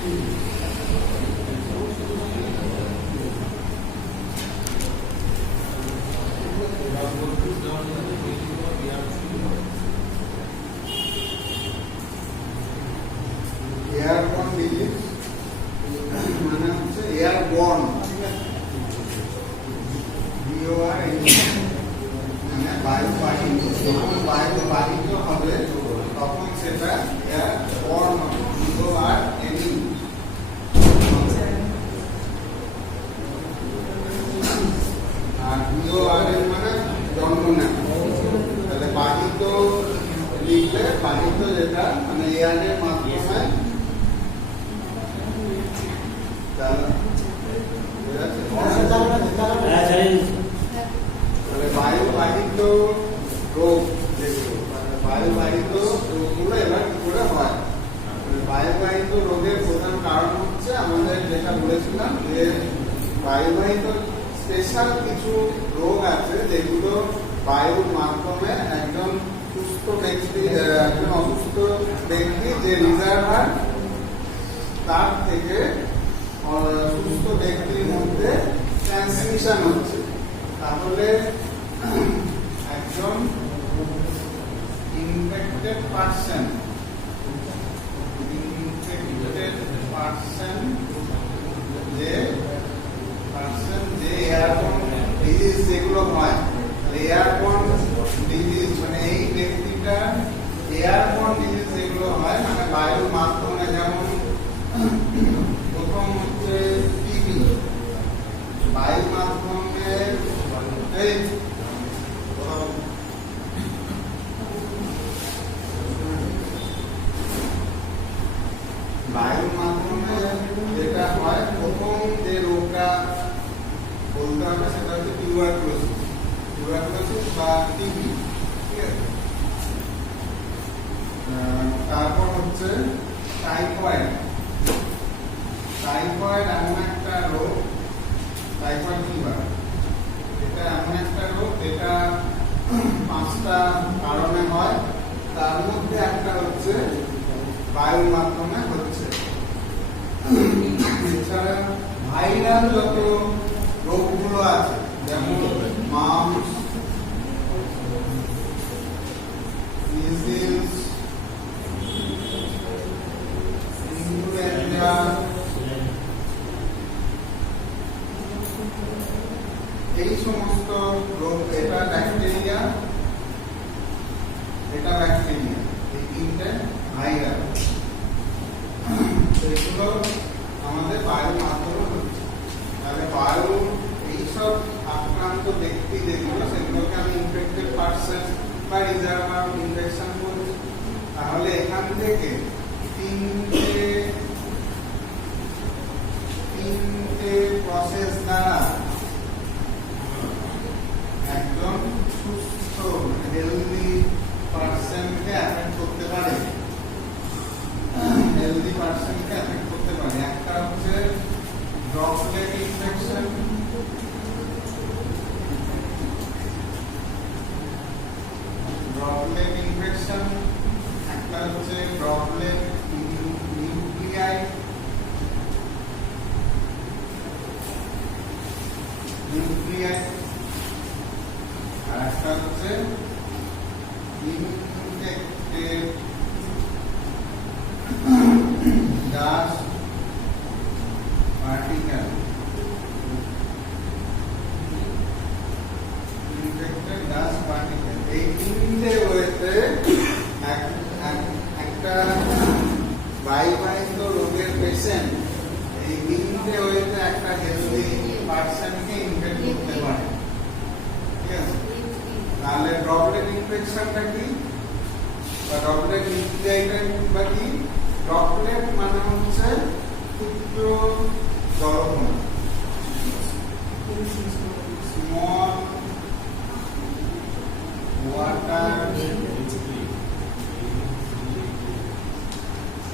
Airborne disease মানে হচ্ছে airborne, মানে বায়ুবাহিত। যখন বায়ুবাহিত হবে তখন সেটা এয়ারবর্ন হবে। আর BORN মানে জন্ম নেয়। তাহলে বাহিত লিখলে বাহিত যেটা মানে এয়ারের মাধ্যমে বায়ুবাহিত রোগ, বায়ুবাহিত রোগগুলো এবার কি করে হয়? বায়ুবাহিত রোগের প্রধান কারণ হচ্ছে আমাদের যেটা বলেছিলাম যে বায়ুবাহিত স্পেশাল কিছু রোগ আছে যেগুলো বায়ুর মাধ্যমে একজন সুস্থ ব্যক্তি, একজন অসুস্থ ব্যক্তি যে রিজার্ভার তার থেকে সুস্থ ব্যক্তির মধ্যে ট্রান্সমিশন হচ্ছে। তাহলে একজন ইনফেক্টেড পারসন যে এয়ারবর্ন ডিজিজ যেগুলো হয়, এয়ারবর্ন ডিজিজ মানে এই ব্যক্তিটা এয়ারবর্ন ডিজিজ যেগুলো হয় মানে বায়ুর মাধ্যমে, যেমন প্রথম হচ্ছে টিবি, বায়ুর মাধ্যমে বায়ুর মাধ্যমে যেটা হয়, প্রথম যে রোগটা বলতে হবে সেটা হচ্ছে টিউবারকুলোসিস বা টিবি। ঠিক আছে, তারপর হচ্ছে টাইফয়েড। টাইফয়েড এমন একটা রোগ, টাইফয়েড ফিভার, এটা এমন একটা রোগ যেটা 5টা কারণে হয়, তার মধ্যে একটা হচ্ছে বায়ুর মাধ্যমে হচ্ছে। এছাড়া ভাইরাল যত রোগগুলো আছে যেমন মাম্পস, মিজেলস, ইনফ্লুয়েঞ্জা, এই সমস্ত রোগ, এটা ব্যাকটেরিয়া, এই তিনটে ভাইরাল, এগুলো আমাদের বায়ুর মাধ্যমে হচ্ছে। তাহলে বায়ু এইসব আক্রান্ত ব্যক্তি যেগুলো, সেগুলোকে আমি ইনফেক্টেড পারসন বা রিজার্ভার ইনফেকশন বলছি। তাহলে এখান থেকে তিনটে প্রসেস দ্বারা একজন সুস্থ হেলদি পারসনকে অ্যাফেক্ট করতে পারে, একটা হচ্ছে ড্রপলেট ইনফেকশন, একটা হচ্ছে ড্রপলেট নিউক্লিয়াই, আর একটা হচ্ছে ইনফেক্টেড ডাস্ট পার্টিকেল। এই তিনটে ওয়েতে একটা বায়ুবাহিত রোগের পেশেন্ট এই তিনটে ওয়েতে একটা হেলদি পারসনকে ইনফেক্ট করতে পারে। ঠিক আছে, তাহলে ড্রপলেট ইনফেকশনটা কি বা ড্রপলেট নিউক্লিয়াইটা বা কি? ড্রপলেট মানে হচ্ছে ক্ষুদ্র জলকণা, স্মল ওয়াটার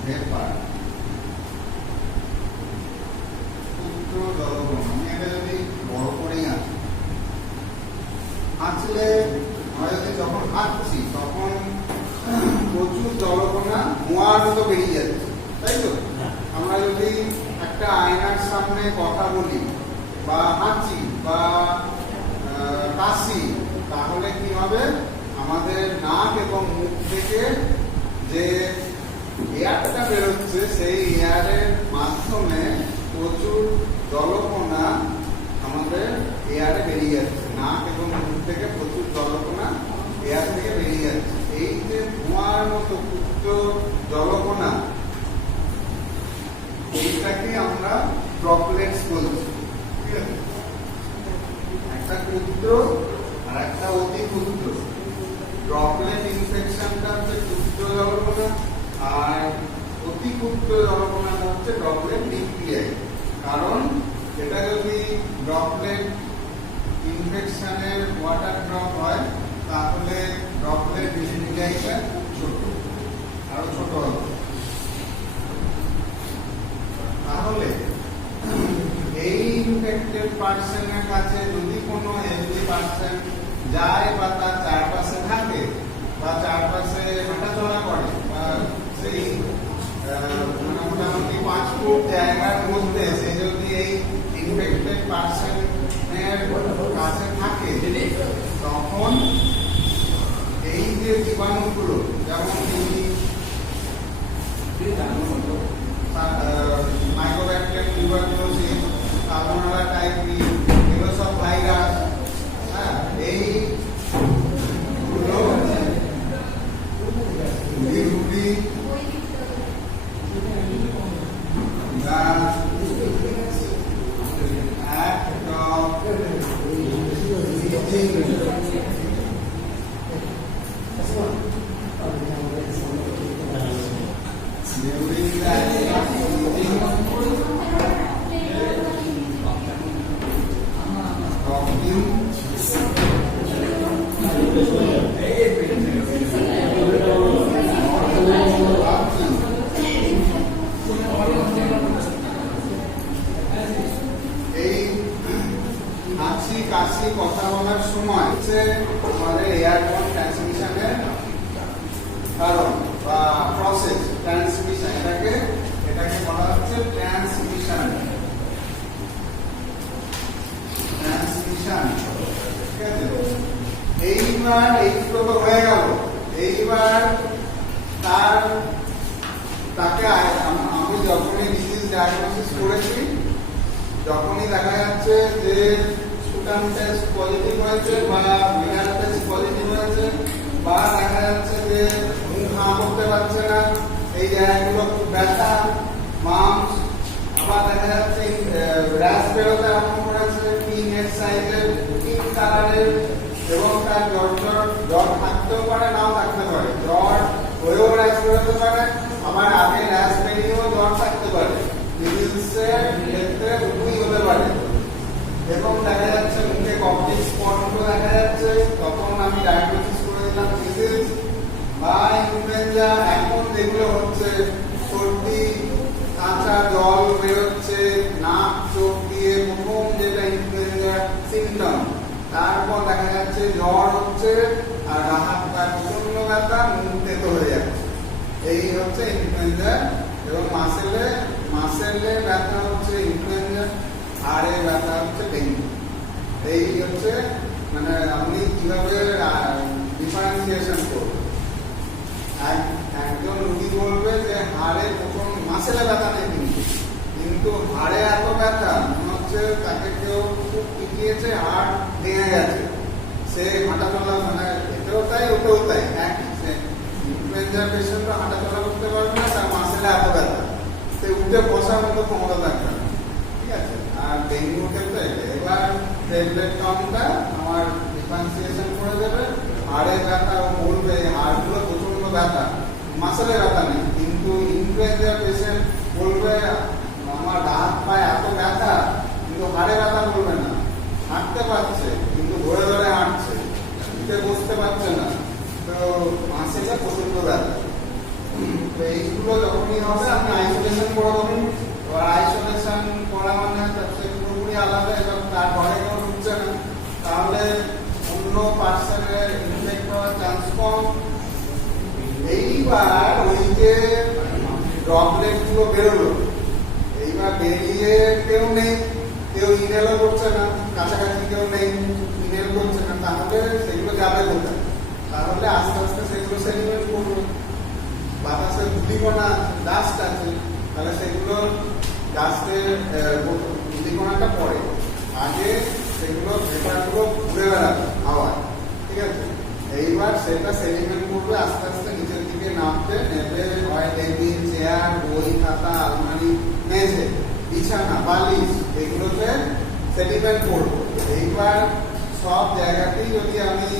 ভেপার, ক্ষুদ্র জলকণা। আমি এটা যদি বড় করেই আঁচলে যখন হাঁটছি তখন প্রচুর জলকণা মোয়ার মতো বেরিয়ে যাচ্ছে, তাই তো? আমরা যদি একটা আয়নার সামনে কথা বলি বা হাঁচি বা কাশি, তাহলে কি হবে, আমাদের নাক এবং মুখ থেকে যে এয়ারটা বেরোচ্ছে সেই এয়ারের মাধ্যমে প্রচুর জলকণা আমাদের এয়ারে বেরিয়ে যাচ্ছে। নাক এবং মুখ থেকে প্রচুর জলকণা এয়ার থেকে বেরিয়ে যাচ্ছে। এই যে ধোঁয়ার মতো ক্ষুদ্র জলকণা, এইটাকে আমরা ড্রপলেটস বলছি। ঠিক আছে, একটা ক্ষুদ্র আর একটা অতি ক্ষুদ্র। ড্রপলেট ইনফেকশনটা হচ্ছে ক্ষুদ্র জলকণা, আর অতি ক্ষুদ্র জলকণাটা হচ্ছে ড্রপলেট নিউক্লিয়াই। কারণ এটা যদি ড্রপলেট ইনফেকশনের ওয়াটার ড্রপ হয়, তাহলে ড্রপলেট নিউক্লিয়াইটা ছোট, আরো ছোট হবে। তাহলে এই ইনফেক্টেড পার্সনের কাছে যদি কোনো হেলদি পার্সন যায় বা তার চারপাশে থাকে বা চারপাশে হাঁটাচলা করে বা সেই মোটামুটি 5 ফুট জায়গার মধ্যে সে যদি এই ইনফেক্টেড পার্সনের কাছে থাকে, তখন এই যে জীবাণুগুলো, যেমন মাইক্রোব্যাকটেরিয়াম টিউবারকুলোসিস, সালমোনেলা টাইফি, এগুলো সব ভাইরাস। এই গুলো কাশি কথা বলার সময় হচ্ছে আমাদের এয়ারবোর্ন ট্রান্সমিশনের কারণ বা প্রসেস, ট্রান্সমিশন। এটাকে বলা হচ্ছে ট্রান্সমিশন। ঠিক আছে, এইবার এইগুলো তো হয়ে গেল। এইবার তাকে আমি যখনই ডিজিজ ডায়াগনোসিস করেছি, যখনই দেখা যাচ্ছে যে স্পুটাম টেস্ট পজিটিভ হয়েছে বা ভিরাল টেস্ট পজিটিভ হয়েছে, বা দেখা যাচ্ছে যে মুখ হাঁ করতে পারছে না, এই জায়গাগুলো খুব ব্যথা, মাম্পস, আবার দেখা যাচ্ছে র্যাশ বেরোতে আরম্ভ করেছে, পিঙ্ক সাইজের, পিঙ্ক কালারের, এবং তার জ্বর থাকতেও পারে, নাও থাকতে পারে। জ্বর হয়েও র্যাশ বেরোতে পারে, আবার আগে র্যাশ বেরিয়েও জ্বর থাকতে পারে। মিডিলসের ক্ষেত্রে দুটোই হতে পারে। এবং দেখা যাচ্ছে মুখে কপটিক স্পট দেখা যাচ্ছে, তখন আমি ডায়াগনোসিস করে দিলাম মিসেলস বা ইনফ্লুয়েঞ্জা। এখন যেগুলো হচ্ছে সর্দি, কাঁচা জল বেরোচ্ছে নাক চোখ দিয়ে, প্রথম যেটা ইনফ্লুয়েঞ্জা সিমটম। তারপর দেখা যাচ্ছে জ্বর হচ্ছে আর হাত পায়ে প্রচন্ড ব্যথা, মুখ তেতো হয়ে যাচ্ছে। এই হচ্ছে ইনফ্লুয়েঞ্জা। এবং মাসেলে ব্যথা হচ্ছে ইনফ্লুয়েঞ্জা, হাড়ে ব্যথা হচ্ছে ডেঙ্গু। এই হচ্ছে মানে আপনি কিভাবে ডিফারেন্সিয়েশন করবেন। একজন রুগী বলবে যে হাড়ে প্রথম মাসেলে ব্যথা নেই, কিন্তু হাড়ে এত ব্যথা মনে হচ্ছে তাকে কেউ খুব পিটিয়েছে, হাড় ভেঙে গেছে, সে হাঁটাচলা মানে এতেও তাই ওতেও তাই একই। সে ইনফ্লুয়েঞ্জা পেশেন্ট হাঁটাচলা করতে পারবে না, তার মাসেলে এত ব্যথা, সে উঠে বসার মতো ক্ষমতা থাকবে না। ঠিক আছে, আর ডেঙ্গু ক্ষেত্রে এবার ট্যাবলেট কাউন্টটা আমার ডিফারেন্সিয়েশন করে দেবে। হাড়ে ব্যথা ও বলবে হাড়গুলো প্রচন্ড ব্যথা, মাসেলে ব্যথা নেই। কিন্তু ইনফ্লুয়েঞ্জা পেশেন্ট বলবে আমার হাত পায়ে এত ব্যথা, কিন্তু হাড়ে ব্যথা বলবে না। হাঁটতে পারছে কিন্তু ধরে ধরে হাঁটছে, উঠে বসতে পারছে না, তো মাসেলে প্রচন্ড ব্যথা। তো এইগুলো যখনই হবে আপনি আইসোলেশন করে দেবেন। এবার আইসোলেশন করা মানে পুরোপুরি আলাদা, এবং তার ঘরে কেউ ঢুকছে না, তাহলে অন্য পার্সনের ইনফেক্ট হওয়ার চান্স কম। এইবার ওই যে ড্রপলেট গুলো বেরোলো, বেরিয়ে কেউ নেই, কেউ ইনহেলও করছে না, কাছাকাছি কেউ নেই, ইনহেল করছে না, তাহলে সেগুলো যাবে কোথায়? তাহলে আস্তে আস্তে সেগুলো সেলিব্রেট করবে। বাতাসে ধূলিকণা ডাস্ট আছে, তাহলে সেগুলো ডাস্টের ধূলিকণাটা পড়ে, আগে সেগুলো ভেপারগুলো ঘুরে বেড়াবে হাওয়ায়, ঠিক আছে? এইবার সেটা সেলিব্রেট করবে, আস্তে আস্তে নিচের দিকে নামবে, নেবে হয় টেবিল, চেয়ার, বই, খাতা, আলমারি, মেঝে, বিছানা, বালিশ, এগুলোতে সেলিব্রেট করবো। এইবার সব জায়গাতেই যদি আমি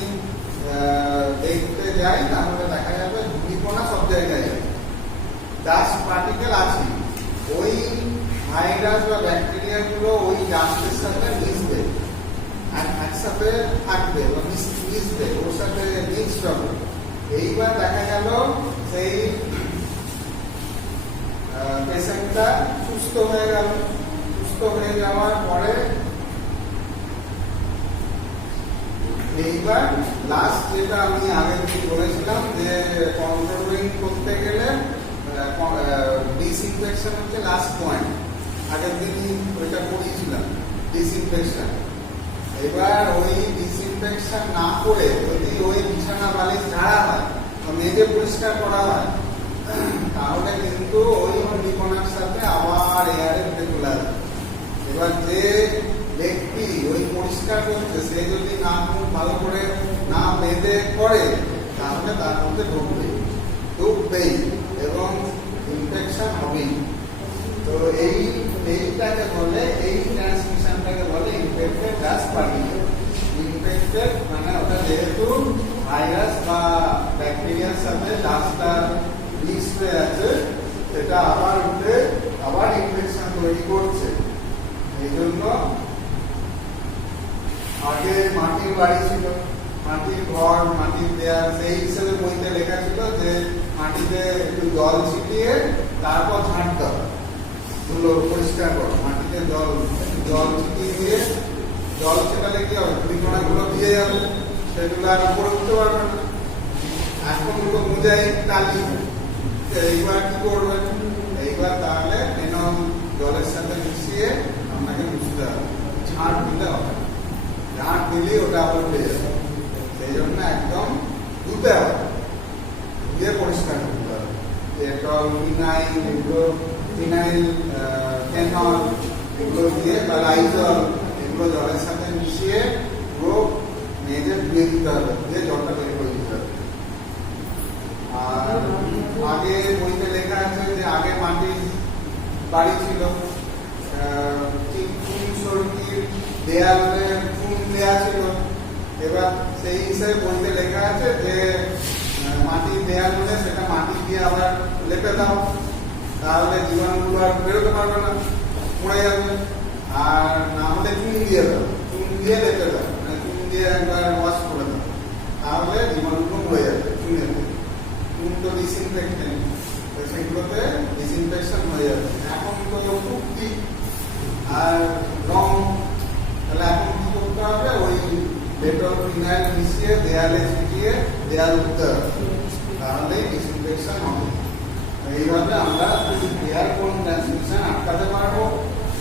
দেখতে যাই তাহলে দেখা যাবে ধূলিকণা সব জায়গায় যাবে, ডাস্ট পার্টিকেল আছে, ওই ভাইরাস বা ব্যাকটেরিয়া গুলো ওই ডাস্টের সাথে মিশবে, একসাথে থাকবে বা মিশবে, ওর সাথে মিক্সড হবে। এইবার দেখা গেল সেই পেশেন্টটা সুস্থ হয়ে গেল। সুস্থ হয়ে যাওয়ার পরে এইবার লাস্ট যেটা আমি আগের দিন বলেছিলাম যে কন্ট্রোলিং করতে গেলে ডিসইনফেকশন হচ্ছে লাস্ট পয়েন্ট, আগের দিনই ওইটা পড়িয়েছিলাম ডিসইনফেকশন। এবার ওই ডিসইনফেকশন না করে যদি ওই বিছানা বালিশ ঝাড়া হয়, মেঝে পরিষ্কার করা হয়, তাহলে কিন্তু ওই ধূলিকণার সাথে আবার এয়ারে উঠে চলে আসবে। এবার যে ব্যক্তি ওই পরিষ্কার করছে সে যদি না খুব ভালো করে না বেঁধে করে তাহলে তার মধ্যে ঢুকবেই এবং ইনফেকশন হবেই। তো এইটাকে বলে, এই ট্রান্সমিশনটাকে বলে ইনফেক্টেড ডাস্ট পার্টিকেল। ইনফেক্টেড মানে ওটা যেহেতু ভাইরাস বা ব্যাকটেরিয়ার সাথে ডাস্টটা মিক্স হয়ে আছে, সেটা আবার উঠে আবার ইনফেকশন তৈরি করছে। এই জন্য আগে মাটির বাড়ি ছিল, মাটির ঘর, মাটির দেয়াল, সেই হিসেবে বইতে লেখা ছিল যে মাটিতে একটু জল ছিটিয়ে তারপর ঝাঁট দাও, ধুলো পরিষ্কার করো, মাটিতে জল ছিটিয়ে দিয়ে, জল ছেটালে কি হবে, ধূলিকণাগুলো ভিজে যাবে, সেগুলো আর উপরে উঠতে পারবে না। এখন তো মুজাই টালি, এইবার কি করবে? এইবার তাহলে জলের সাথে মিশিয়ে আপনাকে বুঝতে হবে, ঝাঁট দিতে হবে, ঝাঁট দিলে ওটা আবার উঠে যাবে। সেই জন্য একদম ধুতে হবে, ধুয়ে পরিষ্কার করতে হবে। ডেটল, ফিনাইল, এগুলো ফিনাইল, ফেনল, এগুলো দিয়ে বা লাইজল, এগুলো জলের সাথে মিশিয়ে পুরো মেঝে ধুয়ে দিতে হবে, ধুয়ে জলটা বের করে দিতে হবে। আর আগে বইতে লেখা আছে যে আগে মাটির বাড়ি ছিল, দেয়ালে চুন দেওয়া ছিল। এবার সেই হিসেবে বইতে লেখা আছে যে মাটির দেয়াল হলে সেটা মাটি দিয়ে আবার লেপে দাও, তাহলে জীবাণুগুলো আর বেরোতে পারবে না, পড়ে যাবে। আর না হলে চুন দিয়ে দাও, চুন দিয়ে লেপে দাও, চুন দিয়ে একবার ওয়াশ করে দাও, তাহলে জীবাণুগুলো মরে যাবে। চুন তো ডিসইনফেক্টেন্ট, সেগুলোতে ডিসইনফেকশন হয়ে যাবে। এখন তো পুক্তি আর রং, তাহলে এখন কি করতে হবে? ওই ডেটল, ফিনাইল মিশিয়ে দেয়ালে ছিটিয়ে দেয়াল উঠতে হবে, তাহলে ডিসইনফেকশন হবে। এইভাবে আমরা এয়ারবোর্ন ট্রান্সমিশন আটকাতে পারবো।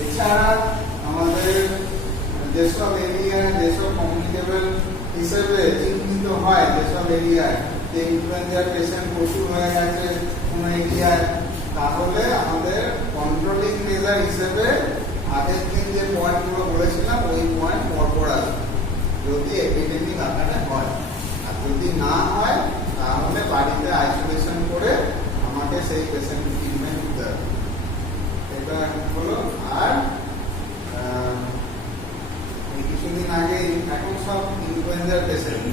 এছাড়া আমাদের যেসব এরিয়ায়, যেসব কমিউনিকেবল হিসেবে চিহ্নিত হয়, যেসব এরিয়ায় যে ইনফ্লুয়েঞ্জার পেশেন্ট প্রচুর হয়ে গেছে কোনো এরিয়ায়, তাহলে আমাদের কন্ট্রোলিং মেজার হিসেবে আগের দিন যে পয়েন্টগুলো বলেছিলাম ওই পয়েন্ট পরপর আসবে, যদি এপিডেমিক আকারে হয়। আর যদি না হয় তাহলে বাড়িতে আইসোলেশন করে আমাকে সেই পেশেন্ট ট্রিটমেন্ট দিতে হবে। এটা হলো। আর কিছুদিন আগে, এখন সব ইনফ্লুয়েঞ্জার পেশেন্ট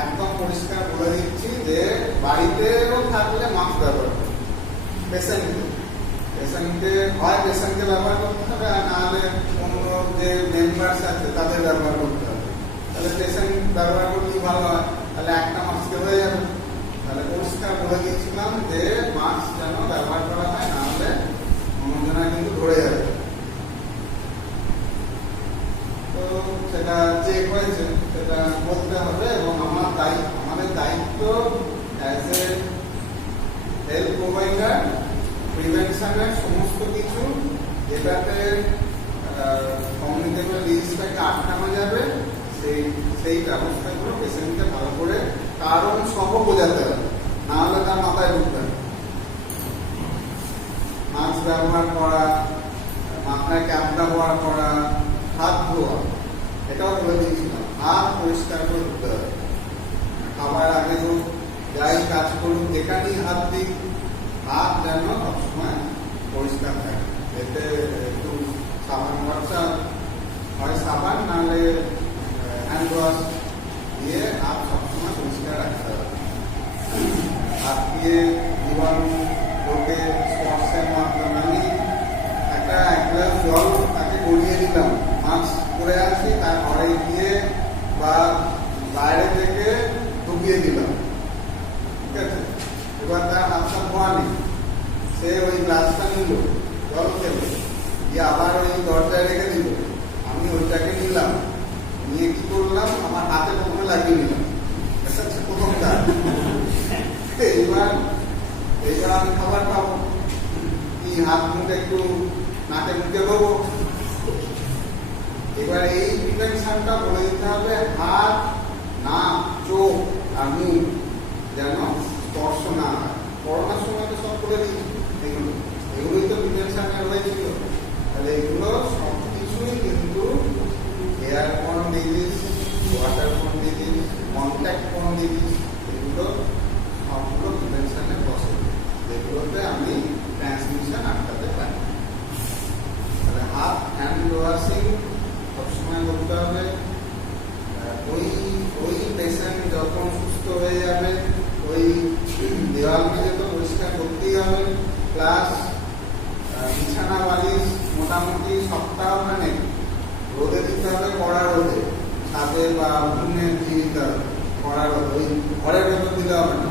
একদম পরিষ্কার বলে দিচ্ছি যে বাড়িতেও থাকলে মাস্ক ব্যবহার করবে। পেশেন্টকে হয় পেশেন্টকে ব্যবহার করতে হবে, আর নাহলে অন্য যে মেম্বার্স আছে তাদের ব্যবহার করতে হবে। তাহলে পেশেন্ট ব্যবহার করলেই ভালো হয়, তাহলে একটা মাস্কে হয়ে যাবে। তাহলে পরিষ্কার বলে দিয়েছিলাম যে মাস্ক যেন ব্যবহার করা হয়, নাহলে অন্যজনা কিন্তু ধরে যাবে। তো সেটা চেক হয়েছে, সেটা বলতে হবে। এবং আমাদের দায়িত্ব অ্যাজ এ হেলথ প্রোভাইডার প্রিভেনশনের সমস্ত কিছু যেটাতে কমিউনিকেবল ডিজিজটাকে আটকানো যাবে সেই ব্যবস্থাগুলো পেশেন্টকে ভালো করে কারণ সহ বোঝাতে হবে, না হলে তার মাথায় ঢুকবে না। মাস্ক ব্যবহার করা, মাথায় ক্যাপ ব্যবহার করা, হাত ধোয়া, এটাও বলে দিয়েছিলাম। হাত পরিষ্কার করে ধুতে হবে, খাবার আগে হোক, যাই কাজ করুন, যেখানেই হাত দিই হাত যেন সবসময় পরিষ্কার থাকে। এতে একটু সাবান খরচা হয়, সাবান নাহলে হ্যান্ড ওয়াশ দিয়ে হাত সবসময় পরিষ্কার রাখতে হবে। হাত দিয়ে জীবাণু লোকে স্পর্শের মাধ্যমে আমি একটা এক গ্লাস জল তাকে গড়িয়ে দিলাম, মাস্ক পরে আছি, তার ঘরে গিয়ে বা বাইরে থেকে ডুবিয়ে দিলাম, ঠিক আছে। এবার তার হাতটা ধোয়া নেই, সে ওই গ্লাসটা নিল, জল খেল, দিয়ে আবার ওই দরজায় রেখে দিল, আমি ওইটাকে নিলাম, নিয়ে কি করলাম, আমার হাতে প্রথমে লাগিয়ে নিলাম, এটা হচ্ছে প্রথম কাজ। এইবার আমি খাবার খাবো, কি হাত মুখে একটু নাকে মুখে দেবো। এবার এই প্রিভেনশনটা বলে দিতে হবে, হাত, নাক, চোখ আর মুখ যেন স্পর্শ না হয়। করোনার সময় তো সব করে দিই, এগুলোই তো প্রিভেনশনে হয়েছিল। তাহলে এগুলো সব কিছুই কিন্তু airborne disease, waterborne disease, contactborne disease, এগুলো সবগুলো প্রিভেনশনে বসে, যেগুলোতে আমি ট্রান্সমিশন আটকাতে পারি। তাহলে হাত, হ্যান্ড ওয়াশিং সবসময় করতে হবে। ওই পেশেন্ট যখন সুস্থ হয়ে যাবে ওই দেওয়াল মেঝে তো পরিষ্কার করতেই হবে, প্লাস বিছানা বালিশ মোটামুটি সপ্তাহখানে রোদে দিতে হবে, কড়া রোদে, ছাদে বা উঠোনে দিয়ে দিতে হবে, কড়া রোদ, ওই ঘরের ভেতর দিতে হবে না,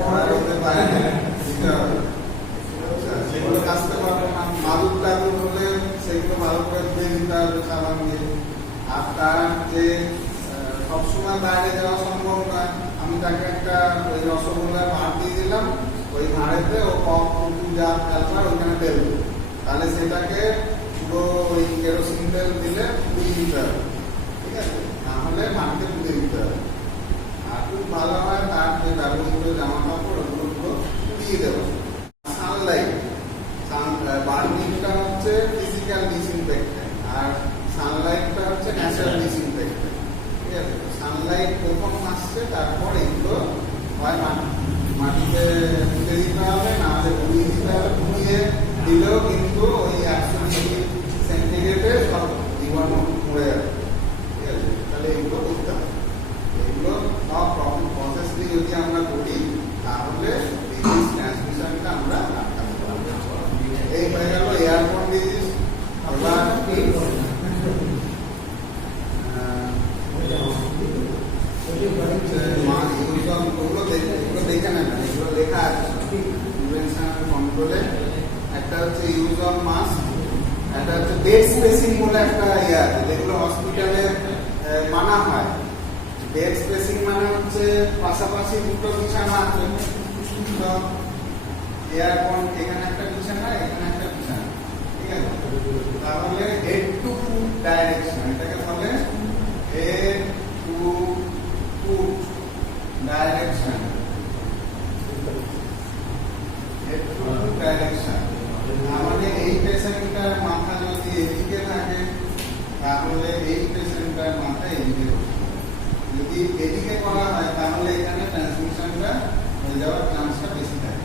কড়া রোদে বাইরে দিতে হবে। সেগুলো কাচতে পারবে না, মাদুর টাদুর হলে সেগুলো ভালো করে ধুয়ে দিতে হবে সাবান দিয়ে। আর তার যে সবসময় বাইরে যাওয়া সম্ভব নয়, আমি তাকে একটা ওই রসগোল্লার ভাঁড় দিয়ে দিলাম, ওই ভাঁড়েতে ও কপ যা ফেলবার ওইখানে ফেলবে, তাহলে সেটাকে পুরো ওই কেরোসিন তেল দিলে পুড়িয়ে দিতে হবে, ঠিক আছে, না হলে মাটিতে পুড়ে দিতে হবে। আর খুব ভালো হয় তার যে ব্যবহৃত জামা কাপড় ওগুলো পুড়িয়ে দেবো। সানলাইট, বার্নিংটা হচ্ছে ফিজিক্যাল ডিসইনফেক্টেন্ট আর সানলাইটটা হচ্ছে ন্যাচারাল ডিসইনফেক্টেন্ট, ঠিক আছে। সানলাইট প্রথম আসছে, তারপর এগুলো হয় মাটিতে পুঁতে দিতে হবে, না হলে পুড়িয়ে দিতে হবে। পুড়িয়ে দিলেও কিন্তু ওই 100 ডিগ্রি সেন্টিগ্রেডে সব জীবাণু মরে যাবে, ঠিক আছে। তাহলে এগুলো করতে হবে, এগুলো সব প্রসেস দিয়ে যদি আমরা করি তাহলে ডিজিজ ট্রান্সমিশনটা আমরা আটকাতে পারবো। এই হয়ে গেল এয়ারবর্ন ডিজিজ। আবার দেখে নেন, এগুলো লেখা আছে প্রিভেনশন কন্ট্রোলে। একটা হচ্ছে ইউজ অফ মাস্ক, একটা হচ্ছে বেড স্পেসিং বলে একটা ইয়ে আছে, যেগুলো হসপিটালে মানা হয়। বেড স্পেসিং মানে হচ্ছে পাশাপাশি দুটো বিছানা আছে, এয়ারবর্ন এখানে একটা বিছানা, এখানে একটা বিছানা, ঠিক আছে। তাহলে হেড টু ফুট ডাইরেকশন, এটাকে বলে head to foot direction, head to foot direction. আমাদের এই পেশেন্টটার মাথা যদি এদিকে থাকে তাহলে এই পেশেন্টটার মাথা এদিকে, যদি এদিকে করা হয় তাহলে এখানে ট্রান্সমিশনটা হয়ে যাওয়ার চান্সটা বেশি থাকে,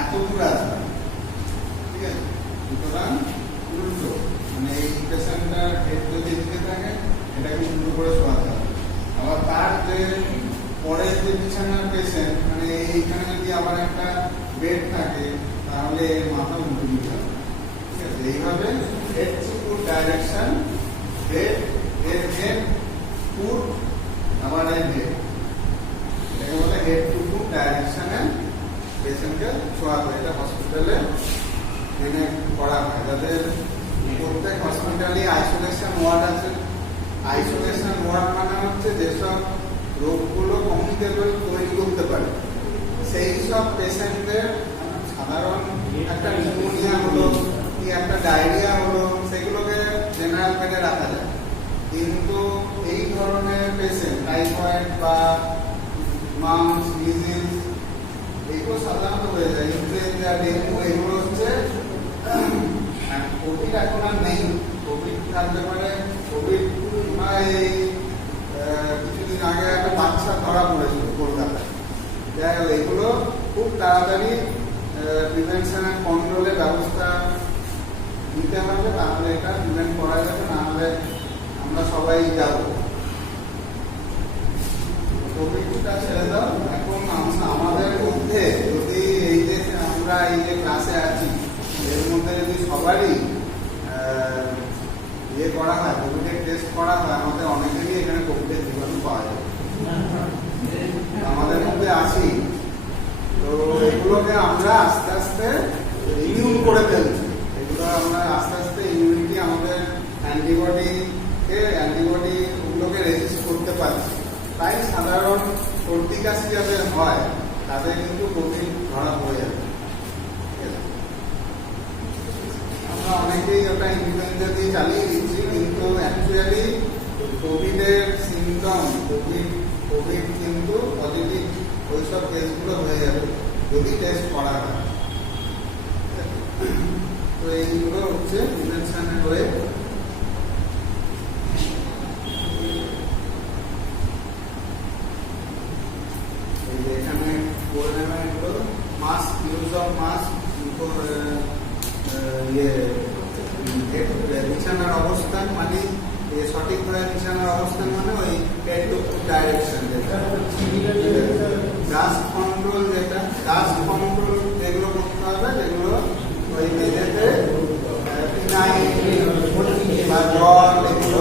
এত দূর আসবে, ঠিক আছে। সুতরাং উল্টো, মানে এই পেশেন্টটার হেড যদি এদিকে থাকে এটাকে উল্টো করে শোয়াতে হবে। আবার তার যে পরের যে বিছানার পেশেন্ট, মানে এইখানে যদি আবার একটা বেড থাকে তাহলে এর মাথা উল্টো দিতে হবে, ঠিক আছে। এইভাবে head to foot direction, head এর হেড ফুট আবার এর হেড, এটাকে বলে হেড টু ফুট ডাইরেকশনে পেশেন্টকে শোয়াতে। এটা হসপিটালে মেনে করা হয়, যাদের প্রত্যেক হসপিটালে আইসোলেশন ওয়ার্ড আছে। আইসোলেশন ওয়ার্ড মানে হচ্ছে যেসব রোগগুলো কমিউনিকেবল তৈরি করতে পারে সেই সব পেশেন্টদের, সাধারণ একটা নিউমোনিয়া হলো কি কি একটা ডায়রিয়া হলো, সেগুলোকে জেনারেল বেডে রাখা যায়। কিন্তু এই ধরনের পেশেন্ট টাইফয়েড বা মাম্পস, মিজিলস, এগুলো সাধারণত হয়ে যায়। ইনফ্লুয়েঞ্জা, ডেঙ্গু, এগুলো হচ্ছে কোভিড এখন আর নেই, কোভিড থাকতে পারে। কোভিড এই কিছুদিন আগে একটা বাচ্চা ধরা পড়েছিল কলকাতায়। যাই হোক, এগুলো খুব তাড়াতাড়ি প্রিভেনশন অ্যান্ড কন্ট্রোলের ব্যবস্থা নিতে হবে, তাহলে এটা প্রিভেন্ট করা যাবে, নাহলে আমরা সবাই যাব। কোভিডটা ছেড়ে দাও, এখন আমাদের মধ্যে যদি এই যে আমরা এই যে ক্লাসে আছি এর মধ্যে যদি সবারই ইয়ে করা হয়, কোভিডের টেস্ট করা হয়, আমাদের অনেকেরই এখানে কোভিডের জীবাণু পাওয়া যাবে। আমাদের মধ্যে আছি, তো এগুলোকে আমরা আস্তে আস্তে ইমিউন করে ফেলছি। এগুলো আমরা আস্তে আস্তে ইমিউনিটি, আমাদের অ্যান্টিবডি ওগুলোকে রেজিস্ট করতে পারছি। তাই সাধারণ সর্দি কাশি যাদের হয় তাদের কিন্তু কোভিড ধরা পড়ে যাবে। আমরা অনেকেই ওটা ইনফ্লুয়েঞ্জা দিয়ে চালিয়ে দিচ্ছি, কিন্তু অ্যাকচুয়ালি কোভিডের সিমটম, কোভিড কিন্তু পজিটিভ ওইসব কেসগুলো হয়ে যাবে যদি টেস্ট করা হয়। তো এইগুলো হচ্ছে প্রিভেনশনের ওয়ে। এখানে করে নেবেন এগুলো মাস্ক, ইউজ অফ মাস্ক, বিছানার অবস্থান, মানে সঠিকভাবে বিছানার অবস্থান মানে ওই head to foot direction, dust control, dust control যেগুলো করতে হবে, যেগুলো ওই মেঝেতে ফিনাইল বা জল এগুলো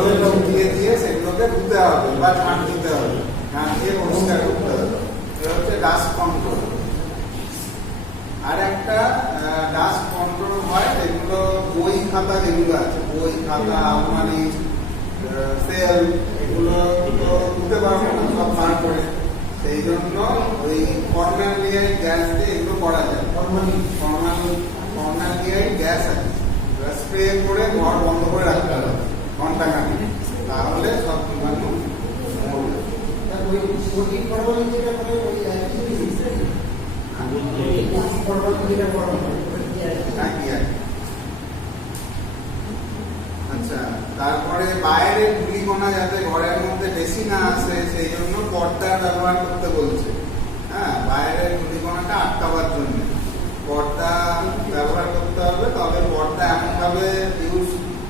দিয়ে সেগুলোকে ধুতে হবে বা ঝাঁট দিতে হবে, ঝাঁট দিয়ে পরিষ্কার করতে হবে। এটা হচ্ছে ডাস্ট কন্ট্রোল। আর একটা ডাস্ট কন্ট্রোল হয় যেগুলো বই খাতা, যেগুলো আছে বই খাতা, আলমারি, সেল, এগুলো তো ধুতে পারবো না সব বার করে, সেই জন্য ওই ফর্মালডিহাইড গ্যাস দিয়ে এগুলো করা যায়। ফর্মালডিহাইড গ্যাস আছে, স্প্রে করে ঘর বন্ধ করে রাখতে হবে ঘন্টা খানিক, তাহলে সব জীবাণু মরবে। আচ্ছা, তারপরে বাইরে ধূলিকণা যাতে ঘরের মধ্যে বেশি না আসে সেই জন্য পর্দা ব্যবহার করতে বলছে। হ্যাঁ, বাইরের ধূলিকণাটা আটকাবার জন্য পর্দা ব্যবহার করতে হবে। তবে পর্দা এমন ভাবে ইউজ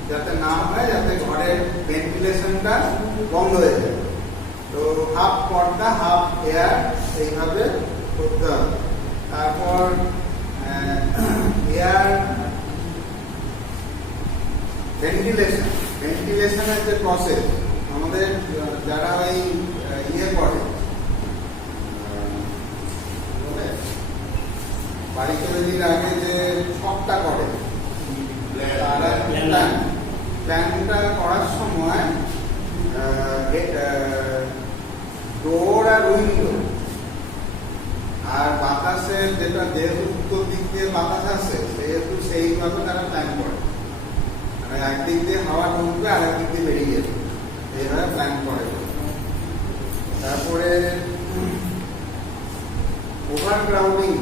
যাতে না হয় যাতে ঘরের ভেন্টিলেশনটা বন্ধ হয়ে যায়। তো হাফ পর্দা হাফ এয়ার এইভাবে করতে হবে। তারপর এয়ার ভেন্টিলেশনের যে প্রসেস, আমাদের যারা ওই ইয়ে করে বাড়ি তৈরির আগে যে ছকটা করে, প্ল্যানটা করার সময় ডোর আর উইন্ডো আর বাতাসের যেটা, যেহেতু উত্তর দিক দিয়ে বাতাস আসে সেহেতু সেইভাবে তারা প্ল্যান করে, মানে একদিক দিয়ে হাওয়া ঢুকবে আর একদিক দিয়ে বেরিয়ে যাবে, এইভাবে প্ল্যান করে। তারপরে ওভারক্রাউডিং,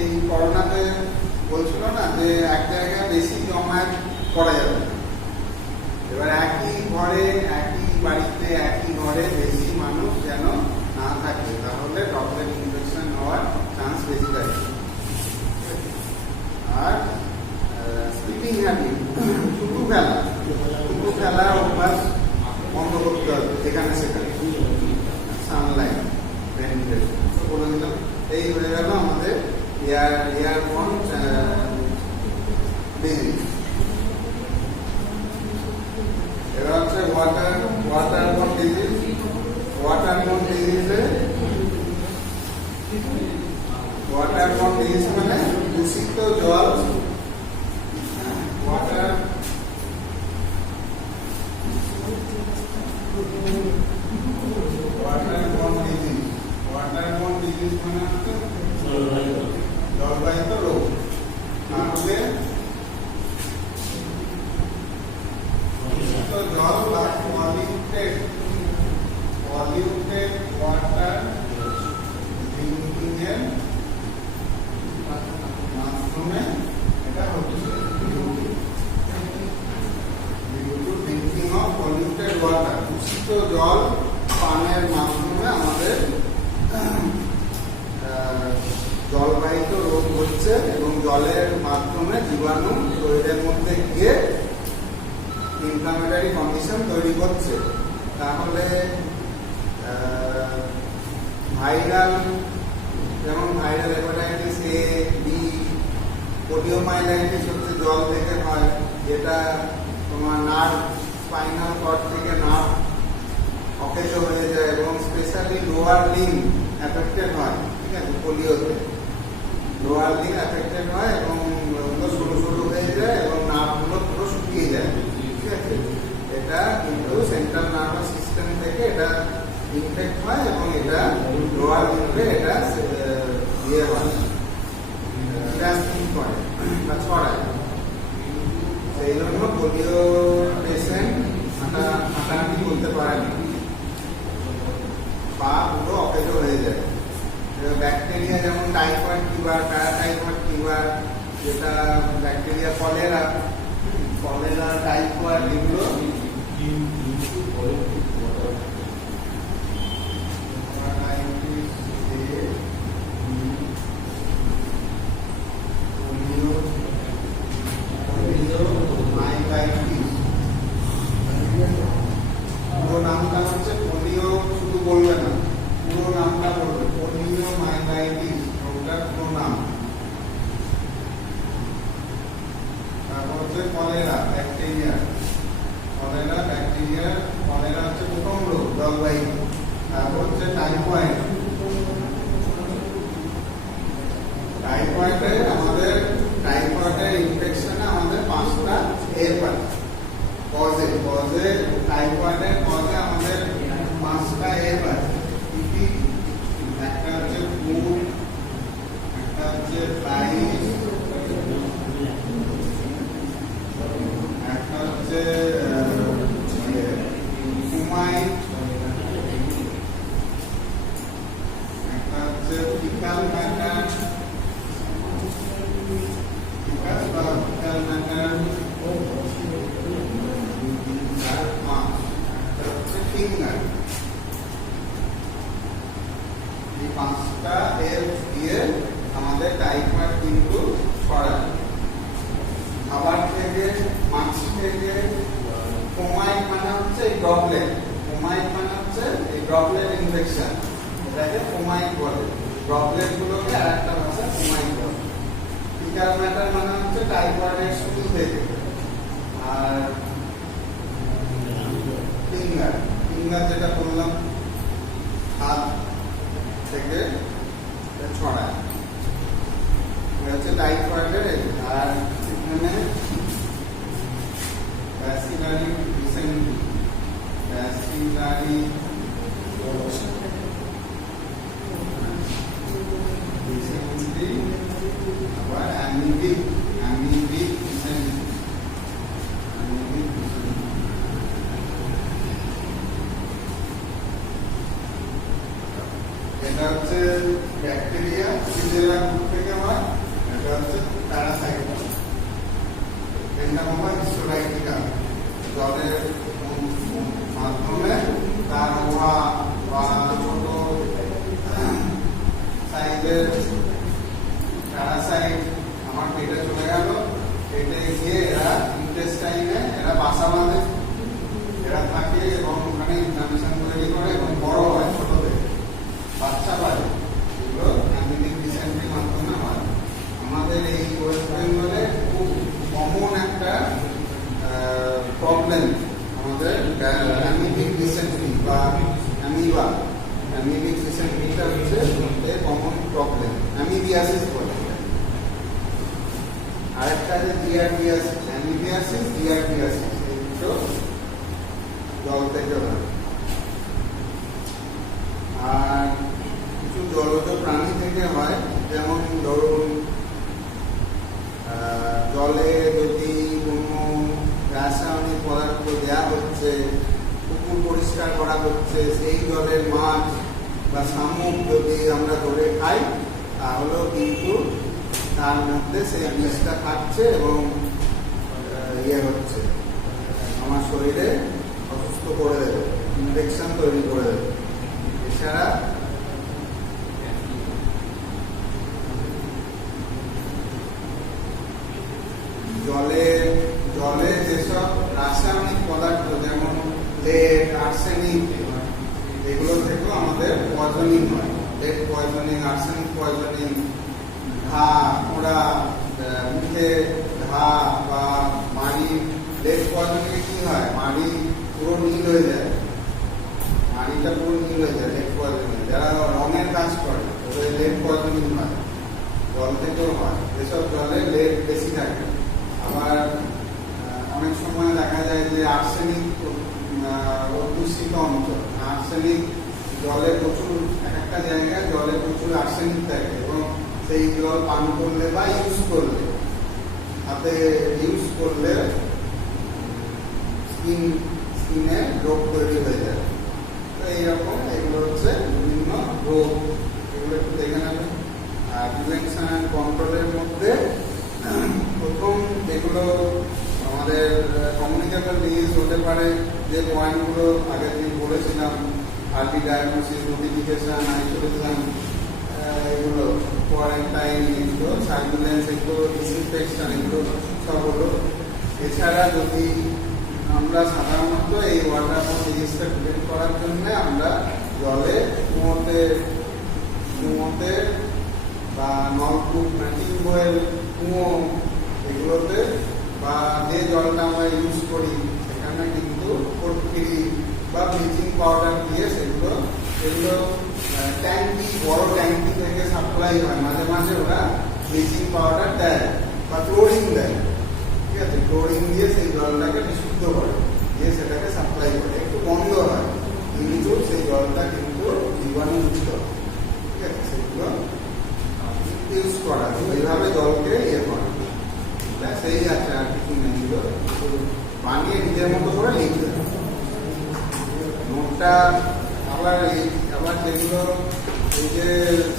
এই করোনাতে বলছিল না যে এক জায়গায় বেশি জমায়েত করা যাবে। এবার একই ঘরে, একই বাড়িতে, একই ঘরে বেশি মানুষ যেন না থাকে, তাহলে ড্রপলেট ইনফেকশন হওয়ার চান্স বেশি থাকে। আর স্লিপিং হ্যাবিট, শুধু খেলার অভ্যাস বন্ধ করতে হবে যেখানে সেখানে। সানলাইট, ভেন্টিলেশন বলে দিলাম। এই হয়ে গেল আমাদের এয়ারবর্ন ডিজিজ। এবার হচ্ছে ওয়াটারবর্ন ডিজিজ। ওয়াটারবর্ন ডিজিজ মানে দূষিত জল, ওয়াটারবর্ন ডিজিজ মানে হচ্ছে জলবাহিত রোগ, না হলে জলের মাধ্যমে জীবাণু শরীরের মধ্যে গিয়ে ইনফ্লামেটরি কন্ডিশন তৈরি করছে। তাহলে ভাইরাল, যেমন ভাইরাল হেপাটাইটিস এ, বি, পোলিওমাইলাইটিস হচ্ছে জল থেকে হয়, যেটা তোমার নার্ভ, স্পাইনাল কর্ড থেকে নার্ভ অকেজ হয়ে যায় এবং স্পেশালি লোয়ার লিম্ব অ্যাফেক্টেড হয়। ঠিক আছে, পোলিওতে লোয়ার লিম্ব অ্যাফেক্টেড হয় এবং ওগুলো সরু সরু হয়ে যায় এবং নার্ভগুলো পুরো শুকিয়ে যায়। ঠিক আছে, এটা কিন্তু সেন্ট্রাল নার্ভাস সিস্টেম থেকে এটা ইনফেক্ট হয় এবং এটা লোয়ার লিম্বে এটা ইয়ে হয়, ট্রান্সমিট করে বা ছড়ায়। সেই জন্য পোলিও পেশেন্ট হাঁটাহাঁটি করতে পারে না, পা পুরো অকেজ হয়ে যায়। ব্যাকটেরিয়া যেমন টাইফয়েড ফিভার, প্যারাটাইফয়েড ফিভার, যেটা ব্যাকটেরিয়া কলেরা, টাইফয়েড, এগুলো পুরো নামটা হচ্ছে পোলিও, শুধু বলবে না, পুরো নামটা বলবে, পোলিও মাইলাইটিস, ওটার পুরো নাম। তারপর হচ্ছে কলেরা, ব্যাকটেরিয়া, কলেরা হচ্ছে প্রথম রোগ, জলবায়ু। তারপর হচ্ছে টাইফয়েড। টাইফয়েডের ইনফেকশনে আমাদের 5টা এফ আছে। টাইফয়েডের কজে আমাদের 5টা এফ আছে। একটা হচ্ছে ফুড, একটা হচ্ছে প্রাইস, একটা হচ্ছে কুমাইট, একটা হচ্ছে ফিকাল ম্যাটার, এই 5টা এর দিয়ে আমাদের টাইফয়েড কিন্তু ছড়ায়। খাবার থেকে, মাছি থেকে। কোমাইট মানে হচ্ছে এই ড্রপলেট, ইনফেকশন, এটাকে কোমাইট বলে। ড্রপলেট গুলোকে আরেকটা ভাষা কোমাইট বলে। ফিকাল ম্যাটার মানে হচ্ছে টাইফয়েডের শুরু থেকে। আর ফিঙ্গার যেটা বললাম, হাত থেকে ছড়ায়, হচ্ছে টাইফয়েডের। আর এখানে ব্যাসিলারি ডিসেন্ট্রি, আবার অ্যামিবিক ডিসেন্ট্রি। এটা হচ্ছে ব্যাকটেরিয়া, ফ্রিজেলা গ্রুপ থেকে হয়। এটা হচ্ছে প্যারাসাইট, এন্ডামোমা হিস্টোরাইটিকা, জলের মাধ্যমে তার ওয়া বা ছোট সাইজের প্যারাসাইট আমার পেটে চলে গেল। পেটে গিয়ে এরা ইন্টেস্টাইনে এরা বাসা বাঁধে, এরা থাকে এবং ওখানে ইনফ্লামেশন তৈরি করে এবং বড় হয়, ছোট থেকে বাচ্চা পায়। এগুলো অ্যামিবিক ডিসেন্ট্রির মাধ্যমে হয়। আমাদের এই ওয়েস্ট বেঙ্গলে খুব কমন একটা প্রবলেম আমাদের অ্যামিবিক ডিসেন্ট্রি বা অ্যামিবিক ডিসেন্ট্রিটা হচ্ছে কমন প্রবলেম। অ্যামিবিয়াসিস বলে। আরেকটা আছে জিয়ারডিয়াসিস, অ্যামিবিয়াসিস, জিয়ারডিয়াসিস, এই দুটো জল থেকে হয়। আর কিছু জলজ প্রাণী থেকে হয়, যেমন ধরুন জলে যদি কোনো রাসায়নিক পদার্থ দেওয়া হচ্ছে, পুকুর পরিষ্কার করা হচ্ছে, সেই জলের মাছ বা শামুক যদি আমরা ধরে খাই, তাহলেও কিন্তু তার মধ্যে সেই বিষটা খাচ্ছে এবং ইয়ে হচ্ছে, আমার শরীরে অসুস্থ করে দেবে, ইনফেকশন তৈরি করে দেবে। এছাড়া জলে জলে যেসব রাসায়নিক পদার্থ যেমন লেড, আর্সেনিক, এগুলো থেকেও আমাদের পয়জনিং হয়। লেড পয়জনিং, আর্সেনিক পয়জনিং, ঘা, ফোড়া, মুখে ঘা বা মাড়ি। লেড পয়জনিং কি হয়? মাড়ি পুরো নীল হয়ে যায়, মাড়িটা পুরো নীল হয়ে যায় লেড পয়জনিং। যারা রঙের কাজ করে ওদের লেড পয়জনিং হয়, জল থেকেও হয়। যেসব জলে লেড বেশি থাকে। আবার অনেক সময় দেখা যায় যে আর্সেনিক দূষিত অঞ্চল, আর্সেনিক জলে প্রচুর, এক একটা জায়গায় জলে প্রচুর আর্সেনিক থাকে এবং সেই জল পান করলে বা ইউজ করলে, হাতে ইউজ করলে স্কিনে রোগ তৈরি হয়ে যায়। তো এইরকম এগুলো হচ্ছে বিভিন্ন রোগ, এগুলো একটু দেখে নেবেন। আর প্রিভেনশন অ্যান্ড কন্ট্রোলের মধ্যে প্রথম যেগুলো আমাদের কমিউনিকেবল ডিজিজ হতে পারে, যে পয়েন্টগুলো আগের দিন বলেছিলাম, আর্লি ডায়াগনোসিস, নোটিফিকেশন, আইসোলেশন, এগুলো কোয়ারেন্টাইন, এগুলো সার্ভিলেন্স, এগুলো ডিসইনফেকশন, এগুলো সব হলো। এছাড়া যদি আমরা সাধারণত এই ওয়াটার ডিজিজটা প্রিভেন্ট করার জন্য আমরা জলে কুয়োতে বা নলকূপ, টিউবওয়েল, কুয়ো, এগুলোতে বা যে জলটা আমরা ইউজ করি সেখানে কিন্তু ফটকিরি বা ব্লিচিং পাউডার দিয়ে সেগুলো ট্যাঙ্কি, বড় ট্যাঙ্কি থেকে সাপ্লাই হয়। মাঝে মাঝে ওরা ব্লিচিং পাউডার দেয় বা ক্লোরিন দেয়, ঠিক আছে? ক্লোরিন দিয়ে সেই জলটাকে বিশুদ্ধ করে, দিয়ে সেটাকে সাপ্লাই করে। একটু বন্ধ হয় কিন্তু সেই জলটা কিন্তু জীবাণুমুক্ত, ঠিক আছে? সেগুলো ইউজ করা, এইভাবে জলকে করা, সেই আছে। আর কিছু নেই, বানিয়ে নিজের মতো করে লিখতে হবে নোটটা। আবার যেগুলো এই যে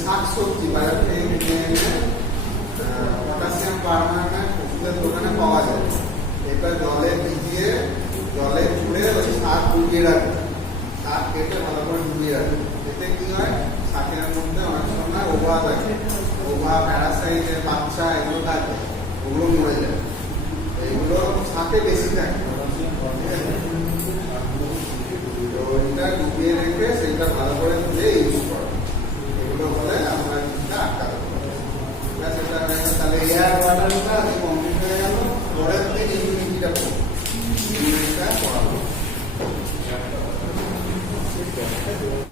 শাকসবজি বাজার থেকে কিনে এনে পটাশিয়াম পারম্যাঙ্গানেট ওষুধের দোকানে পাওয়া যায়, এটা জলে ভিজিয়ে জলে ছুঁড়ে ওই শাক ডুবিয়ে রাখবে, শাক কেটে ভালো করে ডুবিয়ে রাখবে। এতে কি হয়? শাকের মধ্যে অনেক সময় ওভা থাকে, ওভা, প্যারাসাইটের বাচ্চা এগুলো থাকে, ওগুলো মরে যায়। এগুলো শাকে বেশি থাকে, তো এটা ডুবিয়ে রেখে সেটা ভালো করে ধুয়ে ইউজ করা, এগুলো হলে আমরা আটকাতে পারি। তাহলে এয়ার